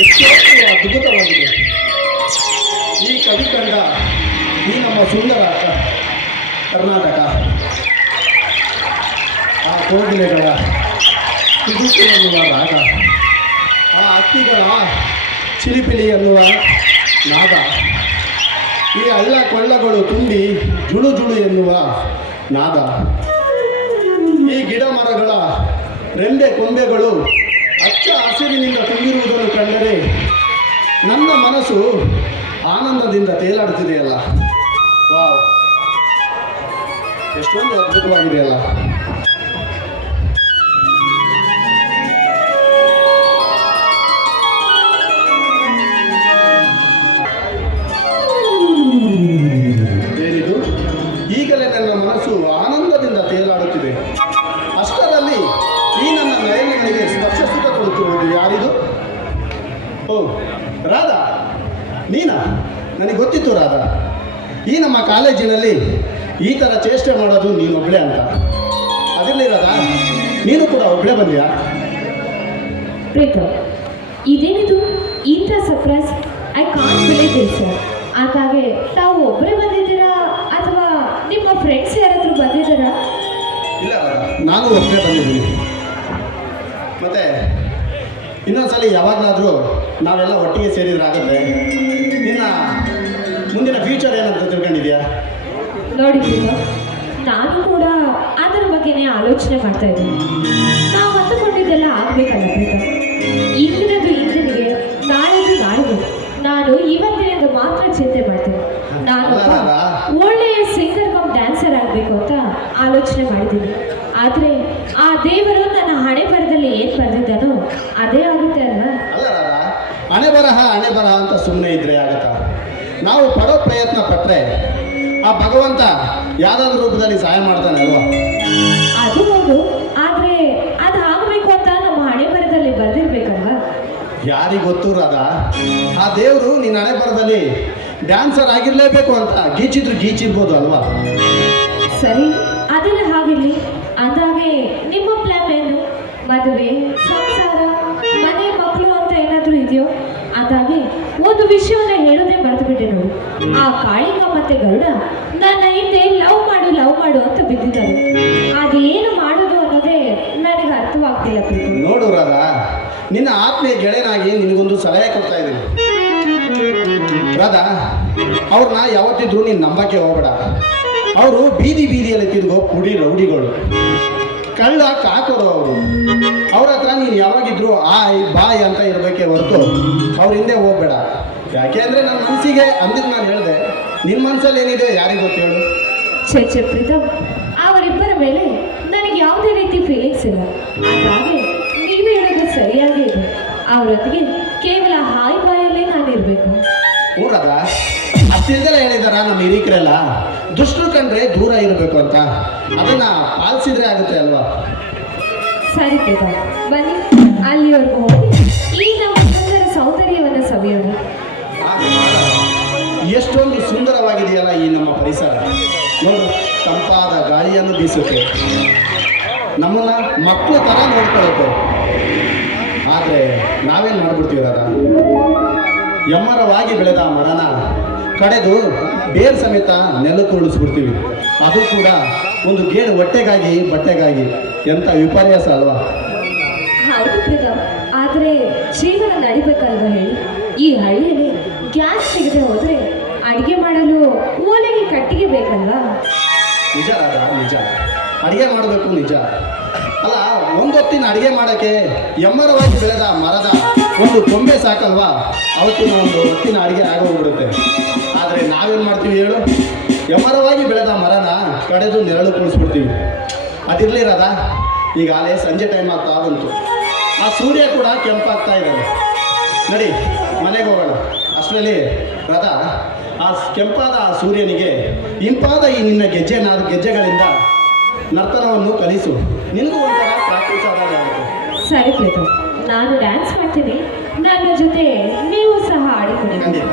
ಎಷ್ಟು ಅದ್ಭುತವಾಗಿದೆ ಈ ಕವಿ ಕಂಡ ಈ ನಮ್ಮ ಸುಂದರ ಕರ್ನಾಟಕ. ಆ ಕೋಗಿಲೆಗಳ ಕುದುಕೆ ಎನ್ನುವ ರಾಗ, ಆ ಹಕ್ಕಿಗಳ ಚಿಲಿಪಿಲಿ ಎನ್ನುವ ನಾದ, ಈ ಹಳ್ಳ ಕೊಳ್ಳಗಳು ತುಂಬಿ ಜುಳು ಜುಳು ಎನ್ನುವ ನಾದ, ಈ ಗಿಡ ಮರಗಳ ರೆಂಬೆ ಕೊಂಬೆಗಳು ಹಚ್ಚ ಹಸಿರಿನಿಂದ ತುಂಬಿರುವುದನ್ನು ಕಂಡರೆ ನನ್ನ ಮನಸ್ಸು ಆನಂದದಿಂದ ತೇಲಾಡುತ್ತಿದೆಯಲ್ಲ. ವಾವ್, ಎಷ್ಟೊಂದು ಅದ್ಭುತವಾಗಿದೆಯಲ್ಲ. ಏನಿದು, ಈಗಲೇ ನನ್ನ ಮನಸ್ಸು ಆನಂದದಿಂದ ತೇಲಾಡುತ್ತಿದೆ. ಅಷ್ಟರಲ್ಲಿ ಈ ನನ್ನ ನಯನಗಳಿಗೆ ಸ್ಪರ್ಶ ಸುಖ ಕೊಡುತ್ತಿರುವುದು ಯಾರಿದು? ಓ ರಾಧಾ, ನೀನಾ? ನನಗೆ ಗೊತ್ತಿತ್ತು ರಾಧಾ, ಈ ನಮ್ಮ ಕಾಲೇಜಿನಲ್ಲಿ ಈ ಥರ ಚೇಷ್ಟೆ ಮಾಡೋದು ನೀನೊಬ್ಬಳೇ ಅಂತ. ಅದಿರಲಿ ರಾಧಾ, ನೀನು ಕೂಡ ಒಬ್ಬಳೇ ಬಂದ್ಯಾ? ಪ್ರೀತಮ್, ಇದೇನಿದು ಇಂಥ surprise? I can't believe this sir. ಹಾಗಾಗಿ ತಾವು ಒಬ್ಬರೇ ಬಂದಿದ್ದೀರಾ ಅಥವಾ ನಿಮ್ಮ ಫ್ರೆಂಡ್ಸ್ ಯಾರಾದರೂ ಬಂದಿದ್ದಾರಾ? ಇಲ್ಲ ರಾಧಾ, ನಾನು ಒಬ್ಬರೇ ಬಂದಿದ್ದೀನಿ. ಮತ್ತೆ ಇನ್ನೊಂದ್ಸಲ ಯಾವಾಗಲಾದರೂ ನಾವೆಲ್ಲ ಒಟ್ಟಿಗೆ ಸೇರಿದ್ರಾಗತ್ತೆ. ನಿನ್ನ ಮುಂದಿನ ಫ್ಯೂಚರ್ ಏನಂತ ತಿಳ್ಕೊಂಡಿದ್ಯಾ? ನೋಡಿ ಪ್ರೀತಮ್, ನಾನು ಕೂಡ ಅದರ ಬಗ್ಗೆನೇ ಆಲೋಚನೆ ಮಾಡ್ತಾ ಇದ್ದೀನಿ. ನಾವು ಅಂದುಕೊಂಡಿದ್ದೆಲ್ಲ ಆಗಬೇಕಲ್ಲ ಪ್ರೀತಮ್. ಇಂದಿನದು ಇಂದಿನಿಗೆ, ನಾಳೆದು ನಾಳೆಗೆ. ನಾನು ಇವತ್ತಿನಿಂದ ಮಾತ್ರ ಚಿಂತೆ ಮಾಡ್ತೀನಿ. ನಾನು ಒಳ್ಳೆಯ ಸಿಂಗರ್ ಕಮ್ ಡ್ಯಾನ್ಸರ್ ಆಗಬೇಕು ಅಂತ ಆಲೋಚನೆ ಮಾಡಿದ್ದೀನಿ. ಆದರೆ ಆ ದೇವರು ನನ್ನ ಹಣೆ ಬರದಲ್ಲಿ ಏನು ಬರೆದಿದ್ದಾನೋ ಅದೇ ಆಗುತ್ತೆ ಅಲ್ಲ. ಅಲ್ಲ ರಾಧಾ, ಹಣೆ ಬರಹ ಅಂತ ಸುಮ್ಮನೆ ಇದ್ರೆ ಆಗತ್ತಾ? ನಾವು ಪಡೋ ಪ್ರಯತ್ನ ಪಟ್ಟರೆ ಆ ಭಗವಂತ ಯಾವುದಾದ್ರೂ ರೂಪದಲ್ಲಿ ಸಹಾಯ ಮಾಡ್ತಾನೆ ಅಲ್ವಾ? ಅದು ಹೌದು, ಆದರೆ ಅದು ಆಗಬೇಕು ಅಂತ ನಮ್ಮ ಹಣೆ ಬರದಲ್ಲಿ ಬರೆದಿರ್ಬೇಕಲ್ವಾ? ಯಾರಿಗೆ ಗೊತ್ತು ರಾಧಾ, ಆ ದೇವರು ನಿನ್ನ ಹಣೆ ಬರದಲ್ಲಿ ಡ್ಯಾನ್ಸರ್ ಆಗಿರ್ಲೇಬೇಕು ಅಂತ ಗೀಚಿದ್ರು ಗೀಚಿರ್ಬೋದು ಅಲ್ವಾ? ಸರಿ, ಅದೆಲ್ಲ ಹಾಗಿರಲಿ. ಅಂದಾಗೆ ನಿಮ್ಮ ಪ್ಲಾನ್ ಏನು? ಮದುವೆ, ಸಂಸಾರ, ಮನೆ, ಮಕ್ಕಳು ಅಂತ ಏನಾದರೂ ಇದೆಯೋ? ಅದಾಗೆ ಒಂದು ವಿಷಯವನ್ನ ಹೇಳೋದೇ ಮರೆತು ಬಿಟ್ಟೆ ನೋಡಿ. ಆ ಕಾಳಿಂಗ ಮತ್ತೆ ಗರುಡ ನನ್ನ ಹಿಂದೆ ಲವ್ ಮಾಡು ಅಂತ ಬಿದ್ದಿದ್ದಾರೆ. ಅದೇನು ಮಾಡೋದು ಅನ್ನೋದೇ ನನಗೆ ಅರ್ಥವಾಗ್ತಿಲ್ಲ ಪ್ರೀತಿ. ನೋಡು ರಾಧಾ, ನಿನ್ನ ಆತ್ಮೀಯ ಗೆಳೆಯನಾಗಿ ನಿನಗೊಂದು ಸಲಹೆ ಕೊಡ್ತಾ ಇದ್ದೀನಿ ರಾಧಾ. ಅವ್ರನ್ನ ಯಾವತ್ತಿದ್ರು ನೀನು ನಂಬಕ್ಕೆ ಹೋಗಬೇಡ. ಅವರು ಬೀದಿಯಲ್ಲಿ ತಿರುಗೋ ಪುಡಿ ರೌಡಿಗಳು, ಕಳ್ಳ ಕಾಕೋರು ಅವರು. ಅವ್ರ ಹತ್ರ ನೀನು ಯಾವಾಗಿದ್ರು ಆಯ್ ಬಾಯ್ ಅಂತ ಇರಬೇಕೆ ಹೊರತು ಅವ್ರ ಹಿಂದೆ ಹೋಗ್ಬೇಡ. ಯಾಕೆ ಅಂದರೆ ನನ್ನ ಮನಸ್ಸಿಗೆ ಅಂದಿದ್ದು ನಾನು ಹೇಳಿದೆ. ನಿನ್ನ ಮನಸ್ಸಲ್ಲಿ ಏನಿದೆ ಯಾರಿಗೆ ಗೊತ್ತು ಹೇಳು? ಚೆ ಪ್ರೀತಮ್, ಅವರಿಬ್ಬರ ಮೇಲೆ ನನಗೆ ಯಾವುದೇ ರೀತಿ ಫೀಲಿಂಗ್ಸ್ ಇಲ್ಲ. ಹಾಗಾಗಿ ನೀವೇ ಹೇಳೋದು ಸರಿಯಾಗಿ ಇದೆ. ಅವರೊಂದಿಗೆ ಕೇವಲ ಹಾಯ್ ಬಾಯಲ್ಲೇ ನಾನು ಇರಬೇಕು. ಊರದ ಅಷ್ಟಿಲ್ದೆಲ್ಲ ಹೇಳಿದಾರ ನಮ್ಮ ಹಿರಿಕರೆಲ್ಲ, ದುಷ್ಟರು ಕಂಡ್ರೆ ದೂರ ಇರಬೇಕು ಅಂತ. ಅದನ್ನ ಪಾಲಿಸಿದ್ರೆ ಆಗುತ್ತೆ ಅಲ್ವಾ? ಸರಿ ಪ್ರೀತಮ್, ಬನ್ನಿ ಅಲ್ಲಿವರೆಗೂ ಹೋಗಿ ಈ ನಮ್ಮ ಸುಂದರ ಸೌಂದರ್ಯವನ್ನು ಸವಿಯೋಣ. ಎಷ್ಟೊಂದು ಸುಂದರವಾಗಿದೆಯಲ್ಲ ಈ ನಮ್ಮ ಪರಿಸರ. ನೋಡು, ತಂಪಾದ ಗಾಳಿಯನ್ನು ಬೀಸುತ್ತೆ, ನಮ್ಮನ್ನ ಮಕ್ಕಳು ಥರ ನೋಡ್ಕೊಳ್ಳುತ್ತೆ. ಆದರೆ ನಾವೇನು ಮಾಡ್ಬಿಡ್ತೀವಿ ರಾಧಾ? ಎಮ್ಮರವಾಗಿ ಬೆಳೆದ ಮರನ ಕಡೆದು ಬೇರು ಸಮೇತ ನೆಲಕ್ಕೆ ಉಳಿಸ್ಬಿಡ್ತೀವಿ. ಅದು ಕೂಡ ಒಂದು ಗೇಣು ಹೊಟ್ಟೆಗಾಗಿ ಬಟ್ಟೆಗಾಗಿ. ಎಂಥ ವಿಪರ್ಯಾಸ ಅಲ್ವಾ? ಹೌದು ಪ್ರೀತಮ್, ಆದರೆ ಜೀವನ ನಡಿಬೇಕಲ್ವಾ ಹೇಳಿ? ಈ ಹಳ್ಳಿಯಲ್ಲಿ ಗ್ಯಾಸ್ ಸಿಗದೆ ಹೋದರೆ ಅಡುಗೆ ಮಾಡಲು ಓಲೆಗೆ ಕಟ್ಟಿಗೆ ಬೇಕಲ್ವಾ? ನಿಜ ರಾಧಾ, ನಿಜ. ಅಡುಗೆ ಮಾಡಬೇಕು ನಿಜ. ಅಲ್ಲ, ಒಂದೊತ್ತಿನ ಅಡುಗೆ ಮಾಡೋಕ್ಕೆ ಎಮ್ಮರವಾಗಿ ಬೆಳೆದ ಮರದ ಒಂದು ಕೊಂಬೆ ಸಾಕಲ್ವಾ? ಅವತ್ತಿನ ಒಂದು ಹೊತ್ತಿನ ಅಡುಗೆ ಆಗೋಗ್ಬಿಡುತ್ತೆ. ಆದರೆ ನಾವೇನು ಮಾಡ್ತೀವಿ ಹೇಳು? ಎಮ್ಮರವಾಗಿ ಬೆಳೆದ ಮರನ ಕಡೆದು ನೆರಳು ಕುಳಿಸ್ಬಿಡ್ತೀವಿ. ಅದಿರಲಿ ರಾಧಾ, ಈಗಾಗಲೇ ಸಂಜೆ ಟೈಮ್ ಆಗ್ತಾ ಬಂತು. ಆ ಸೂರ್ಯ ಕೂಡ ಕೆಂಪಾಗ್ತಾ ಇದ್ದಾನೆ. ನಡಿ ಮನೆಗೆ ಹೋಗೋಣ. ಅಷ್ಟರಲ್ಲಿ ರಾಧಾ, ಆ ಕೆಂಪಾದ ಆ ಸೂರ್ಯನಿಗೆ ಇಂಪಾದ ಈ ನಿನ್ನ ಗೆಜ್ಜೆಗಳಿಂದ ನರ್ತನವನ್ನು ಕಲಿಸು. ನಿನಗೂ ಒಂಥರ ಪ್ರಾಕ್ಟೀಸ್ ಆದಾಗ ಆಗುತ್ತೆ. ಸರಿ ಪ್ರೀತಮ್, ನಾನು ಡ್ಯಾನ್ಸ್ ಮಾಡ್ತೀನಿ, ನನ್ನ ಜೊತೆ ನೀವು ಸಹ ಆಡಿಕೊಡಿ. ಖಂಡಿತ.